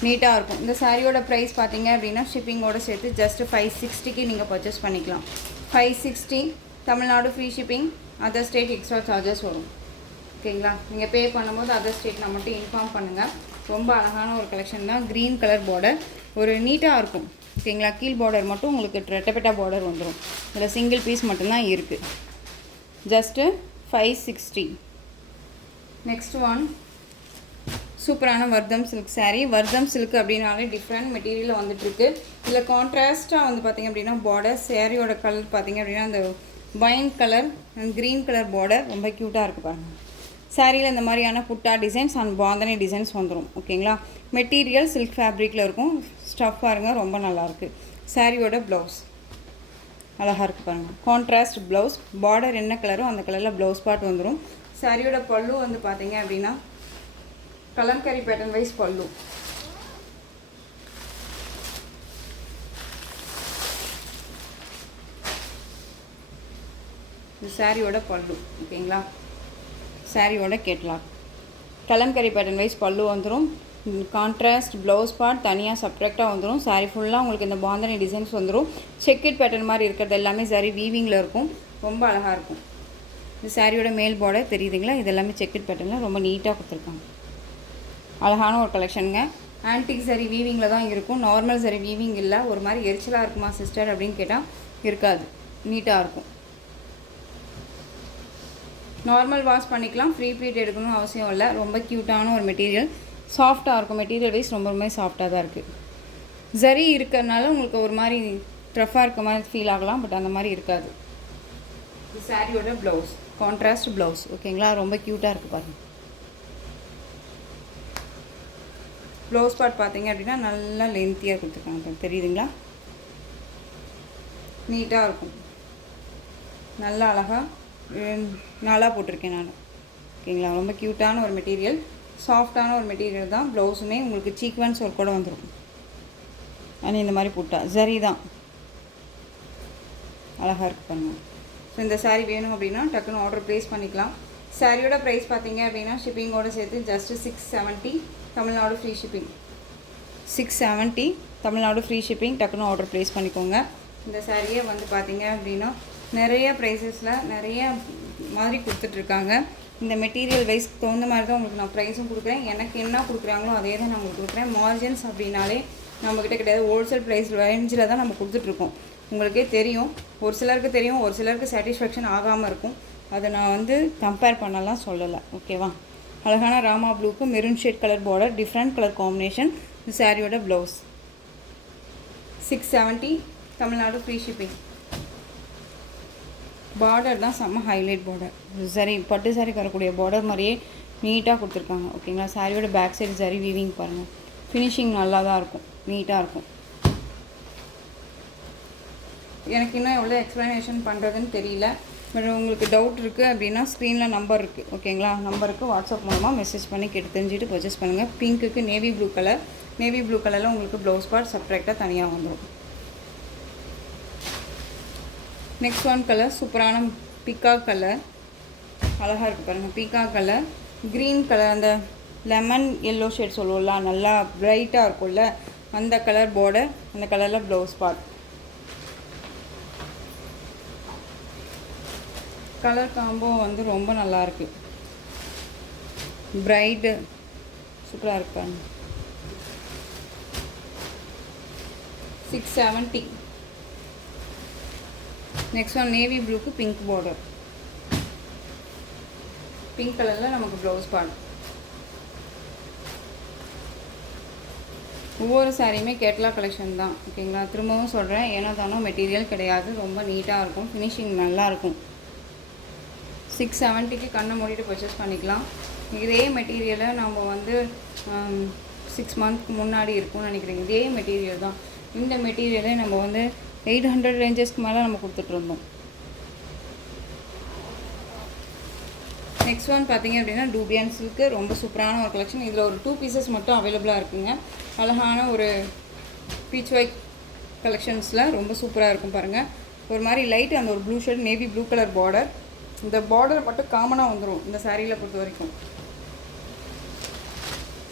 நீட்டாக இருக்கும். இந்த சாரியோட ப்ரைஸ் பார்த்தீங்க அப்படின்னா ஷிப்பிங்கோடு சேர்த்து ஜஸ்ட் 560க்கு நீங்கள் பர்ச்சேஸ் பண்ணிக்கலாம். 560 Tamil Nadu free shipping. Other state extra charges வரும். ஓகேங்களா? நீங்கள் பே பண்ணும்போது அதர் ஸ்டேட் மட்டும் இன்ஃபார்ம் பண்ணுங்கள். ரொம்ப அழகான ஒரு கலெக்ஷன் தான். க்ரீன் கலர் பார்டர் ஒரு நீட்டாக இருக்கும். ஓகேங்களா? கீழ் பார்டர் மட்டும் உங்களுக்கு ரெட்டப்பெட்டா பார்டர் வந்துடும். இதில் சிங்கிள் பீஸ் மட்டும்தான் இருக்குது. ஜஸ்ட்டு 560. நெக்ஸ்ட் ஒன் சூப்பரான வர்தம் சில்க் சாரீ. வர்தம் சில்க் அப்படின்னாலே டிஃப்ரெண்ட் மெட்டீரியலில் வந்துட்டுருக்கு. இதில் கான்ட்ராஸ்ட்டாக வந்து பார்த்திங்க அப்படின்னா பார்டர் சாரியோட கலர் பார்த்திங்க அப்படின்னா அந்த wine colour and green colour border ரொம்ப க்யூட்டாக இருக்குது பாருங்கள். சாரியில் இந்த மாதிரியான புட்டா டிசைன்ஸ் அண்ட் பாந்தனி டிசைன்ஸ் வந்துடும். ஓகேங்களா? மெட்டீரியல் சில்க் ஃபேப்ரிக்கில் இருக்கும். ஸ்டஃப் பாருங்கள் ரொம்ப நல்லாயிருக்கு. சாரியோட ப்ளவுஸ் அழகாக இருக்குது பாருங்கள். Contrast blouse. பார்டர் என்ன கலரோ அந்த கலரில் ப்ளவுஸ் பார்ட் வந்துடும். சாரியோட பல்லு வந்து பார்த்தீங்க அப்படின்னா கலம்கரி பேட்டர்ன் வைஸ் பல்லு. இது சாரியோட பல்லு. ஓகேங்களா? சாரியோட கேட்லாக். கலம்கரி பேட்டர்ன் வைஸ் பல்லு வந்துடும். கான்ட்ராஸ்ட் ப்ளவுஸ் பார்ட் தனியாக சப்ட்ராக்டாக வந்துடும். சாரி ஃபுல்லாக உங்களுக்கு இந்த பாந்தனி டிசைன்ஸ் வந்துடும். செக்கெட் பேட்டர்ன் மாதிரி இருக்கிறது எல்லாமே சாரி வீவிங்கில் இருக்கும். ரொம்ப அழகாக இருக்கும். இந்த சாரியோட மேல் பார்டர் தெரியுதுங்களா? இது எல்லாமே செக்கெட் பேட்டர்னில் ரொம்ப நீட்டாக கொடுத்துருக்காங்க. அழகான ஒரு கலெக்ஷனுங்க. ஆன்டிக் சாரி வீவிங்கில் தான் இருக்கும். நார்மல் சாரி வீவிங் இல்லை. ஒரு மாதிரி எரிச்சலாக இருக்குமா சிஸ்டர் அப்படின்னு கேட்டால் இருக்காது. நீட்டாக இருக்கும். நார்மல் வாஷ் பண்ணிக்கலாம். ஃப்ரீ ப்ளீட் எடுக்கணும்னு அவசியம் இல்லை. ரொம்ப க்யூட்டான ஒரு மெட்டீரியல். சாஃப்டாக இருக்கும். மெட்டீரியல் வைஸ் ரொம்ப சாஃப்டாக தான் இருக்குது. ஜரி இருக்கிறதுனால உங்களுக்கு ஒரு மாதிரி ட்ரஃபாக இருக்க மாதிரி ஃபீல் ஆகலாம். பட் அந்த மாதிரி இருக்காது. இது சாரியோட ப்ளவுஸ். Contrast blouse. ஓகேங்களா? ரொம்ப க்யூட்டாக இருக்குது பாருங்கள். ப்ளவுஸ் பார்ட் பார்த்தீங்க அப்படின்னா நல்லா லென்த்தியாக கொடுத்துருக்காங்க. தெரியுதுங்களா? நீட்டாக இருக்கும். நல்லா அழகாக நாளாக போட்டிருக்கேன் நான். ஓகேங்களா? ரொம்ப க்யூட்டான ஒரு மெட்டீரியல். சாஃப்டான ஒரு மெட்டீரியல் தான். ப்ளவுஸுமே உங்களுக்கு சீக்வன்ஸ் ஒர்க் கூட வந்துடும். ஆனால் இந்த மாதிரி போட்டா சரி தான் அழகாக இருக்கு பண்ணுங்க. ஸோ இந்த சாரீ வேணும் அப்படின்னா டக்குன்னு ஆர்டர் ப்ளேஸ் பண்ணிக்கலாம். சாரியோட ப்ரைஸ் பார்த்தீங்க அப்படின்னா ஷிப்பிங்கோடு சேர்த்து just 670 Tamil Nadu free shipping. 670 Tamil Nadu free shipping. டக்குன்னு ஆர்டர் ப்ளேஸ் பண்ணிக்கோங்க. இந்த சாரியே வந்து பார்த்தீங்க அப்படின்னா நிறைய ப்ரைஸஸில் நிறைய மாதிரி கொடுத்துட்ருக்காங்க. இந்த மெட்டீரியல் வைஸ் தகுந்த மாதிரி தான் உங்களுக்கு நான் ப்ரைஸும் கொடுக்குறேன். எனக்கு என்ன கொடுக்குறாங்களோ அதே தான் நான் உங்களுக்கு கொடுக்குறேன். மார்ஜின்ஸ் அப்படின்னாலே நம்மக்கிட்ட கிடையாது. ஹோல்சேல் ப்ரைஸ் ரேஞ்சில் தான் நம்ம கொடுத்துட்ருக்கோம். உங்களுக்கே தெரியும். ஒரு சிலருக்கு தெரியும், ஒரு சிலருக்கு சாட்டிஸ்ஃபேக்ஷன் ஆகாமல் இருக்கும். அதை நான் வந்து கம்பேர் பண்ணலாம் சொல்லலை. ஓகேவா? அழகான ராமா ப்ளூக்கு maroon shade colour border, different colour combination. இந்த சாரியோட blouse. 670 Tamil Nadu free shipping. Border தான் செம்ம ஹைலைட் பார்டர். சரி பட்டு சாரிக்கு வரக்கூடிய பார்டர் மாதிரியே நீட்டாக கொடுத்துருக்காங்க. ஓகேங்களா? சாரியோட பேக் சைடு சரி வீவிங் பாருங்கள். ஃபினிஷிங் நல்லா தான் இருக்கும். நீட்டாக இருக்கும். எனக்கு இன்னும் எவ்வளோ எக்ஸ்ப்ளனேஷன் பண்ணுறதுன்னு தெரியல. பட் உங்களுக்கு டவுட் இருக்குது அப்படின்னா ஸ்க்ரீனில் நம்பர் இருக்குது. ஓகேங்களா? நம்பருக்கு வாட்ஸ்அப் மூலமாக மெசேஜ் பண்ணி கேட்டு தெரிஞ்சுட்டு பர்ச்சேஸ் பண்ணுங்கள். பிங்க்குக்கு navy blue colour. Navy blue கலரில் உங்களுக்கு ப்ளவுஸ் பார்ட் சப்ட்ராக்டாக தனியாக வந்துடும். நெக்ஸ்ட் ஒன் கலர் சூப்பரான பீகாக் கலர். அழகாக இருக்குது பாருங்கள். பீகாக் கலர், க்ரீன் கலர், அந்த லெமன் எல்லோ ஷேட் சொல்லுவோம்ல, நல்லா ப்ரைட்டாக இருக்கும்ல அந்த கலர் பார்டர். அந்த கலரில் ப்ளவுஸ் பார்ட். கலர் காம்போ வந்து ரொம்ப நல்லாயிருக்கு. பிரைட்டு சூப்பராக இருக்கு பாருங்க. 670. நெக்ஸ்ட் ஒன் நேவி ப்ளூக்கு பிங்க் பார்டர். பிங்க் கலரில் நமக்கு ப்ளவுஸ் பார்ட். ஒவ்வொரு சாரியுமே கேட்லாக் கலெக்ஷன் தான். ஓகேங்களா? திரும்பவும் சொல்கிறேன், ஏன்னா தானோ மெட்டீரியல் கிடையாது. ரொம்ப நீட்டாக இருக்கும். ஃபினிஷிங் நல்லாயிருக்கும். 670க்கு கண்ணை மூடிட்டு பர்ச்சேஸ் பண்ணிக்கலாம். இதே மெட்டீரியலை நம்ம வந்து 6 மந்த்க்கு முன்னாடி இருக்கும்னு நினைக்கிறேன். இதே மெட்டீரியல் தான். இந்த மெட்டீரியலை நம்ம வந்து 800 ரேஞ்சஸ்க்கு மேலே நம்ம கொடுத்துட்ருந்தோம். நெக்ஸ்ட் ஒன் பார்த்தீங்க அப்படின்னா டூபியான் சில்க்கு. ரொம்ப சூப்பரான ஒரு கலெக்ஷன். இதில் ஒரு 2 பீசஸ் மட்டும் அவைலபிளாக இருக்குங்க. அழகான ஒரு பீச் ஒயிட் கலெக்ஷன்ஸில் ரொம்ப சூப்பராக இருக்கும் பாருங்கள். ஒரு மாதிரி லைட் அந்த ஒரு blue shade navy blue colour border. இந்த பார்டர் மட்டும் காமனாக வந்துடும் இந்த சாரியில் பொறுத்த வரைக்கும்.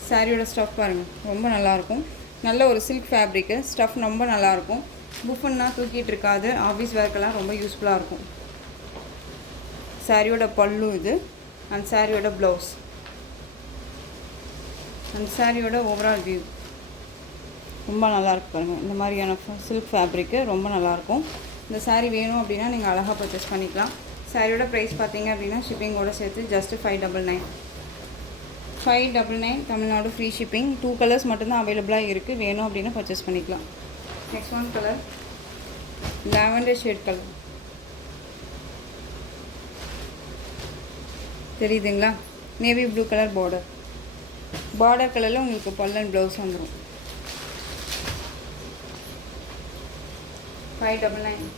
சாரியோட ஸ்டஃப் பாருங்கள், ரொம்ப நல்லாயிருக்கும். நல்ல ஒரு சில்க் ஃபேப்ரிக்கு, ஸ்டஃப் ரொம்ப நல்லாயிருக்கும். புஃபன்னா தூக்கிட்டு இருக்காது, ஆஃபீஸ் ஒர்க்கெல்லாம் ரொம்ப யூஸ்ஃபுல்லாக இருக்கும். சாரியோட பல்லு இது, அண்ட் சாரியோட ப்ளவுஸ், அண்ட் சாரியோட ஓவரால் வியூ ரொம்ப நல்லாயிருக்கு பாருங்கள். இந்த மாதிரியான சில்க் ஃபேப்ரிக்கு ரொம்ப நல்லாயிருக்கும். இந்த சாரீ வேணும் அப்படின்னா நீங்கள் அழகாக பர்ச்சேஸ் பண்ணிக்கலாம். சாரியோட ப்ரைஸ் பார்த்தீங்க அப்படின்னா ஷிப்பிங்கோடு சேர்த்து just 599. 599 Tamil Nadu free shipping. 2 colours மட்டும்தான் அவைலபிளாக இருக்குது. வேணும் அப்படின்னா பர்ச்சேஸ் பண்ணிக்கலாம். Next one colour lavender shade colour தெரியுதுங்களா? நேவி ப்ளூ கலர் பார்டர் கலரில் உங்களுக்கு பல்லு அண்ட் ப்ளவுஸ் வந்துடும். 599.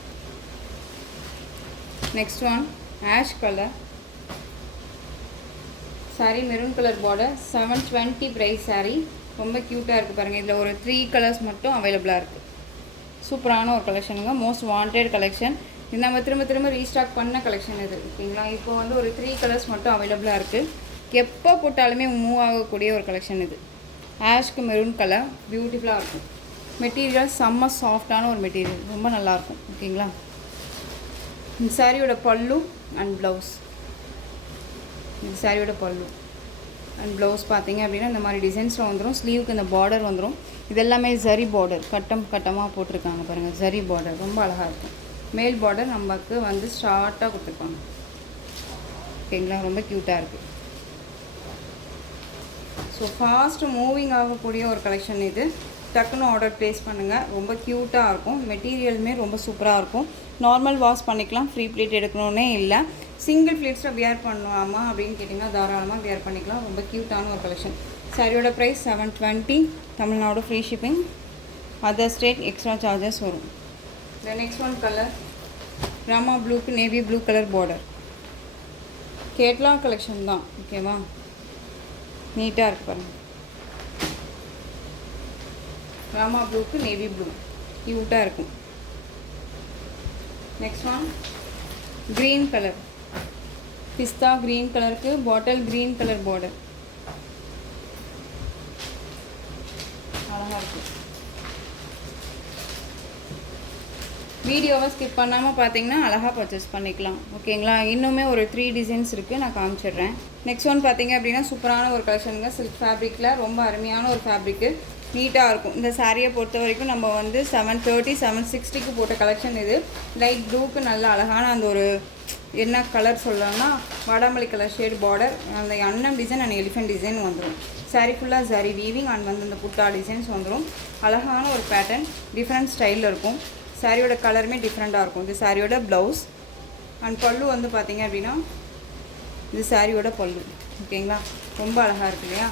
Next one ash colour sari, maroon colour border, 720 price sari. ரொம்ப க்யூட்டாக இருக்குது பாருங்கள். இதில் ஒரு 3 கலர்ஸ் மட்டும் அவைலபிளாக இருக்குது. சூப்பரான ஒரு கலெக்ஷனுங்க, மோஸ்ட் வாண்டட் கலெக்ஷன். இது நம்ம திரும்ப ரீஸ்டாக் பண்ண கலெக்ஷன் இது, ஓகேங்களா? இப்போ வந்து ஒரு 3 கலர்ஸ் மட்டும் அவைலபிளாக இருக்குது. எப்போ போட்டாலுமே மூவ் ஆகக்கூடிய ஒரு கலெக்ஷன் இது. ஆஷ்க்கு மெரூன் கலர் பியூட்டிஃபுல்லாக இருக்கும். மெட்டீரியல் செம்ம சாஃப்டான ஒரு மெட்டீரியல், ரொம்ப நல்லாயிருக்கும், ஓகேங்களா? இந்த சாரியோட பல்லு அண்ட் ப்ளவுஸ், இந்த சாரியோட பல்லு அண்ட் ப்ளவுஸ் பார்த்தீங்க அப்படின்னா இந்த மாதிரி டிசைன்ஸில் வந்துடும். ஸ்லீவுக்கு இந்த பார்டர் வந்துடும். இது எல்லாமே ஜரி பார்டர், கட்டமாக போட்டிருக்காங்க பாருங்கள். ஜரி பார்டர் ரொம்ப அழகாக இருக்கும். மேல் பார்டர் நமக்கு வந்து ஷார்ட்டாக கொடுத்துருப்பாங்க, ஓகேங்களா? ரொம்ப க்யூட்டாக இருக்குது. ஸோ ஃபாஸ்ட்டு மூவிங் ஆகக்கூடிய ஒரு கலெக்ஷன் இது. டக்குன்னு ஆர்டர் ப்ளேஸ் பண்ணுங்கள். ரொம்ப க்யூட்டாக இருக்கும். மெட்டீரியலுமே ரொம்ப சூப்பராக இருக்கும். நார்மல் வாஷ் பண்ணிக்கலாம், ஃப்ரீ ப்ளீட் எடுக்கணுன்னே இல்லை. சிங்கிள் ப்ளீட்ஸில் வியர் பண்ணலாமா அப்படின்னு கேட்டிங்கன்னா தாராளமாக வியர் பண்ணிக்கலாம். ரொம்ப க்யூட்டான ஒரு கலெக்ஷன். சாரியோட price 720, Tamil Nadu free shipping. Other state extra charges வரும். The next one colour Rama ப்ளூக்கு navy blue colour border. Catalogue collection தான், ஓகேவா? நீட்டாக இருக்குது பாருங்கள். ராமா ப்ளூக்கு நேவி ப்ளூ க்யூட்டாக இருக்கும். நெக்ஸ்ட் ஒன் க்ரீன் கலர், பிஸ்தா க்ரீன் கலருக்கு பாட்டில் க்ரீன் கலர் பார்டர், அழகாக இருக்குது. வீடியோவை ஸ்கிப் பண்ணாமல் பார்த்தீங்கன்னா அழகாக பர்ச்சேஸ் பண்ணிக்கலாம், ஓகேங்களா? இன்னுமே ஒரு 3 டிசைன்ஸ் இருக்குது, நான் காமிச்சிடுறேன். நெக்ஸ்ட் ஒன் பார்த்தீங்க அப்படின்னா சூப்பரான ஒரு கலெக்ஷனுங்க. சில்க் ஃபேப்ரிக்கில் ரொம்ப அருமையான ஒரு ஃபேப்ரிக்கு, நீட்டாக இருக்கும். இந்த சாரியை பொறுத்த வரைக்கும் நம்ம வந்து 730, 760க்கு போட்ட கலெக்ஷன் இது. லைட் ப்ளூக்கு நல்ல அழகான அந்த ஒரு என்ன கலர் சொல்லலாம்னா வாடாமல்லி கலர் ஷேட் பார்டர், அந்த அன்னம் டிசைன் அண்ட் எலிஃபென்ட் டிசைன் வந்துடும். சாரீ ஃபுல்லாக ஜரி வீவிங் அண்ட் வந்து அந்த புட்டா டிசைன்ஸ் வந்துடும். அழகான ஒரு பேட்டர்ன், டிஃப்ரெண்ட் ஸ்டைலில் இருக்கும். சாரியோட கலருமே டிஃப்ரெண்ட்டாக இருக்கும். இது சாரியோட ப்ளவுஸ் அண்ட் பல்லு வந்து பார்த்திங்க அப்படின்னா இது சாரியோட பல்லு, ஓகேங்களா? ரொம்ப அழகாக இருக்கு இல்லையா?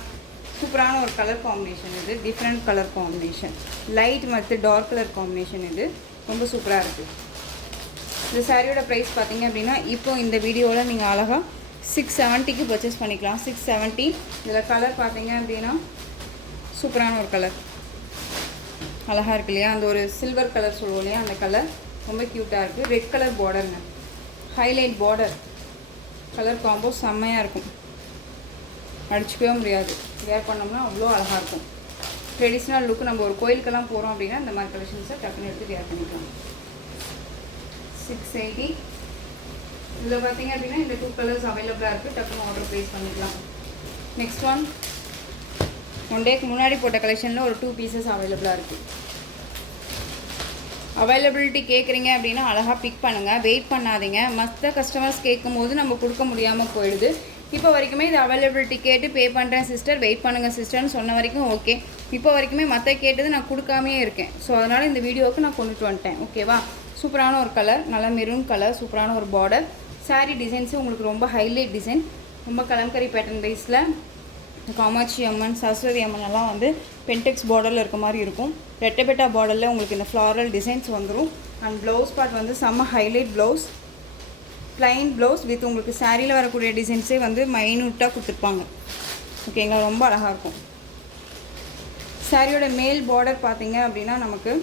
சூப்பரான ஒரு கலர் காம்பினேஷன் இது. டிஃப்ரெண்ட் கலர் காம்பினேஷன், லைட் மற்றும் டார்க் கலர் காம்பினேஷன் இது. ரொம்ப சூப்பராக இருக்குது. இந்த சாரியோட ப்ரைஸ் பார்த்தீங்க அப்படின்னா இப்போ இந்த வீடியோவில் நீங்கள் அழகாக 670க்கு பர்ச்சேஸ் பண்ணிக்கலாம். 670. இதில் கலர் பார்த்தீங்க அப்படின்னா சூப்பரான ஒரு கலர், அழகாக இருக்கு இல்லையா? அந்த ஒரு சில்வர் கலர் சொல்லுவோம் இல்லையா, அந்த கலர் ரொம்ப க்யூட்டாக இருக்குது. ரெட் கலர் பார்டருங்க, ஹைலைட் பார்டர், கலர் காம்போ செம்மையாக இருக்கும். அடிச்சுக்கவே முடியாது, வேர் பண்ணோம்னா அவ்வளோ அழகாக இருக்கும். Traditional look. நம்ம ஒரு கோயிலுக்கெல்லாம் போகிறோம் அப்படின்னா இந்த மாதிரி கலெக்ஷன்ஸை டக்குன்னு எடுத்து வேர் பண்ணிக்கலாம். 680. இதில் பார்த்தீங்க அப்படின்னா இந்த 2 கலர்ஸ் அவைலபிளாக இருக்குது. டக்குன்னு ஆர்டர் ப்ளேஸ் பண்ணிக்கலாம். நெக்ஸ்ட் ஒன் டேக்கு முன்னாடி போட்ட கலெக்ஷனில் ஒரு 2 பீசஸ் அவைலபிளாக இருக்குது. அவைலபிலிட்டி கேட்குறீங்க அப்படின்னா அழகாக பிக் பண்ணுங்கள், வெயிட் பண்ணாதீங்க. மற்ற கஸ்டமர்ஸ் கேட்கும்போது நம்ம கொடுக்க முடியாமல் போயிடுது. இப்போ வரைக்குமே இது அவைலபிலிட்டி கேட்டு பே பண்ணுறேன் சிஸ்டர், வெயிட் பண்ணுங்கள் சிஸ்டர்னு சொன்ன வரைக்கும் ஓகே. இப்போ வரைக்குமே மற்ற கேட்டது நான் கொடுக்காமே இருக்கேன். ஸோ அதனால் இந்த வீடியோவுக்கு நான் கொண்டுட்டு வந்துட்டேன், ஓகேவா? சூப்பரான ஒரு கலர், நல்லா மெரூன் கலர், சூப்பரான ஒரு பார்டர். சாரீ டிசைன்ஸு உங்களுக்கு ரொம்ப ஹைலைட் டிசைன், ரொம்ப கலம்கரி பேட்டர்ன் பேஸில் காமாட்சி அம்மன், சரஸ்வதி அம்மன் எல்லாம் வந்து பென்டெக்ஸ் பார்டரில் இருக்க மாதிரி இருக்கும். ரெட்டபெட்டா பார்டரில் உங்களுக்கு இந்த ஃப்ளாரல் டிசைன்ஸ் வந்துடும். அண்ட் ப்ளவுஸ் பார்ட் வந்து செம்ம highlight blouse, plain blouse with உங்களுக்கு சாரியில் வரக்கூடிய டிசைன்ஸே வந்து மைன்யூட்டாக கொடுத்துருப்பாங்க, ஓகேங்களா? ரொம்ப அழகாக இருக்கும். சாரியோட மேல் பார்டர் பார்த்தீங்க அப்படின்னா நமக்கு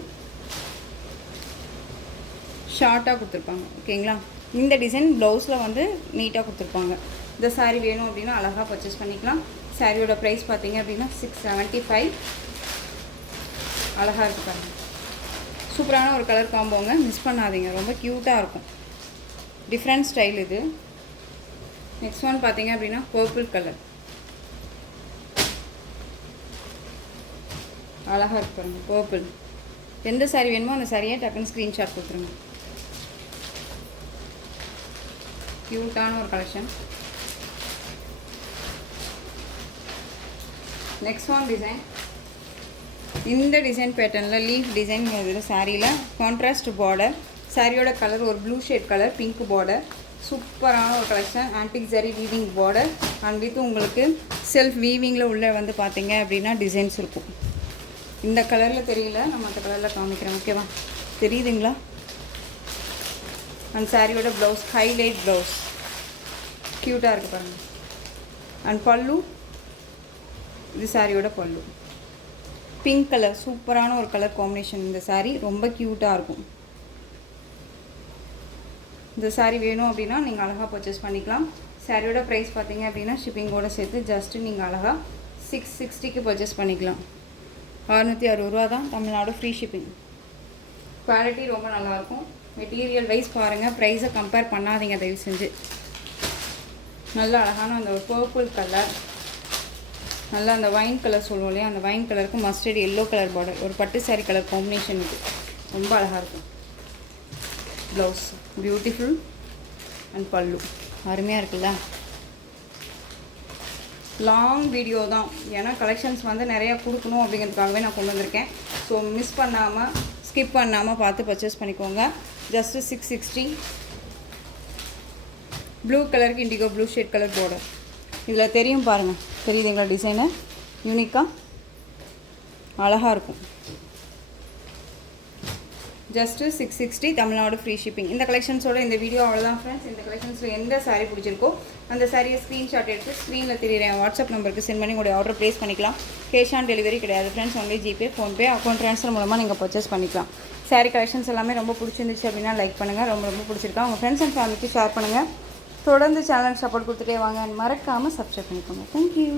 ஷார்ட்டாக கொடுத்துருப்பாங்க, ஓகேங்களா? இந்த டிசைன் ப்ளவுஸில் வந்து நீட்டாக கொடுத்துருப்பாங்க. இந்த சாரீ வேணும் அப்படின்னா அழகாக பர்ச்சேஸ் பண்ணிக்கலாம். சாரியோட ப்ரைஸ் பார்த்தீங்க அப்படின்னா 675. அழகாக இருக்குது பாருங்கள். சூப்பரான ஒரு கலர் காம்போங்க, மிஸ் பண்ணாதீங்க. ரொம்ப க்யூட்டாக இருக்கும். டிஃப்ரெண்ட் ஸ்டைல் இது. நெக்ஸ்ட் ஒன் பார்த்தீங்க அப்படின்னா பர்பிள் கலர். அழகாக இருக்கு பாருங்கள் பர்பிள். எந்த சாரீ வேணுமோ அந்த சாரியை டக்குன்னு ஸ்க்ரீன்ஷாட் கொடுத்துருங்க. க்யூட்டான ஒரு கலெக்ஷன். Next one design. இந்த டிசைன் பேட்டர்னில் லீஃப் டிசைன் இதில் சாரியில் கான்ட்ராஸ்ட் பார்டர். சாரியோட கலர் ஒரு blue shade colour, pink border. சூப்பரான ஒரு collection. Antique zari weaving border and with உங்களுக்கு செல்ஃப் வீவிங்கில் உள்ள வந்து பார்த்தீங்க அப்படின்னா டிசைன்ஸ் இருக்கும். இந்த கலரில் தெரியல, நான் மற்ற கலரில் காமிக்கிறேன். ஓகேவா, தெரியுதுங்களா? அண்ட் சாரியோட ப்ளவுஸ் ஹைலைட் ப்ளவுஸ் க்யூட்டாக இருக்குது பாருங்கள். அண்ட் பல்லு, இது சாரியோட பல்லு பிங்க் கலர். சூப்பரான ஒரு கலர் காம்பினேஷன். இந்த சாரீ ரொம்ப க்யூட்டாக இருக்கும். இந்த சாரீ வேணும் அப்படின்னா நீங்கள் அழகாக பர்ச்சேஸ் பண்ணிக்கலாம். சாரியோட ப்ரைஸ் பார்த்தீங்க அப்படின்னா ஷிப்பிங்கோடு சேர்த்து ஜஸ்ட்டு நீங்கள் அழகாக 660க்கு பர்ச்சேஸ் பண்ணிக்கலாம். 660 ரூபா தான், தமிழ்நாடு ஃப்ரீ ஷிப்பிங். குவாலிட்டி ரொம்ப நல்லாயிருக்கும். மெட்டீரியல் வைஸ் பாருங்கள், ப்ரைஸை கம்பேர் பண்ணாதீங்க தயவு செஞ்சு. நல்ல அழகான அந்த ஒரு பர்பிள் கலர், நல்லா அந்த வைன் கலர் சொல்லுவோம் இல்லையா, அந்த வைன் கலருக்கு மஸ்டர்ட் எல்லோ கலர் பார்டர், ஒரு பட்டு சாரீ கலர் காம்பினேஷன். இது ரொம்ப அழகாக இருக்கும். ப்ளவுஸ் பியூட்டிஃபுல் அண்ட் பல்லு அருமையாக இருக்குல்ல. லாங் வீடியோ தான், ஏன்னா கலெக்ஷன்ஸ் வந்து நிறையா கொடுக்கணும் அப்படிங்கிறதுக்காகவே நான் கொண்டு வந்திருக்கேன். ஸோ மிஸ் பண்ணாமல் ஸ்கிப் பண்ணாமல் பார்த்து பர்ச்சேஸ் பண்ணிக்கோங்க. ஜஸ்ட்டு 660. ப்ளூ கலருக்கு indigo blue shade colour border. இதில் தெரியும் பாருங்கள், தெரியுதுங்களா டிசைனு? யூனிக்காக அழகாக இருக்கும். Just 660, Tamil Nadu free shipping. இந்த கலெக்ஷன்ஸோட இந்த வீடியோ அவ்வளோதான் ஃப்ரெண்ட்ஸ். இந்த கலெக்ஷன்ஸில் எந்த சாரீ பிடிச்சிருக்கோ அந்த சாரியை ஸ்க்ரீன்ஷாட் எடுத்து ஸ்க்ரீனில் தெரியுற வாட்ஸ்அப் நம்பருக்கு சென்ட் பண்ணி உங்களுடைய ஆர்டர் ப்ளேஸ் பண்ணிக்கலாம். கேஷ் ஆன் டெலிவரி கிடையாது friends, only GPay, PhonePe, account transfer மூலமாக நீங்கள் பர்ச்சேஸ் பண்ணிக்கலாம். சாரீ கலெக்ஷன்ஸ் எல்லாமே ரொம்ப பிடிச்சிருந்துச்சு அப்படின்னா லைக் பண்ணுங்கள். ரொம்ப பிடிச்சிருக்கா உங்கள் ஃப்ரெண்ட்ஸ் அண்ட் ஃபேமிலிக்கு ஷேர் பண்ணுங்கள். தொடர்ந்து சேனலுக்கு சப்போர்ட் கொடுத்துட்டே வாங்க. மறக்காமல் சப்ஸ்கிரைப் பண்ணிக்கோங்க. தேங்க்யூ.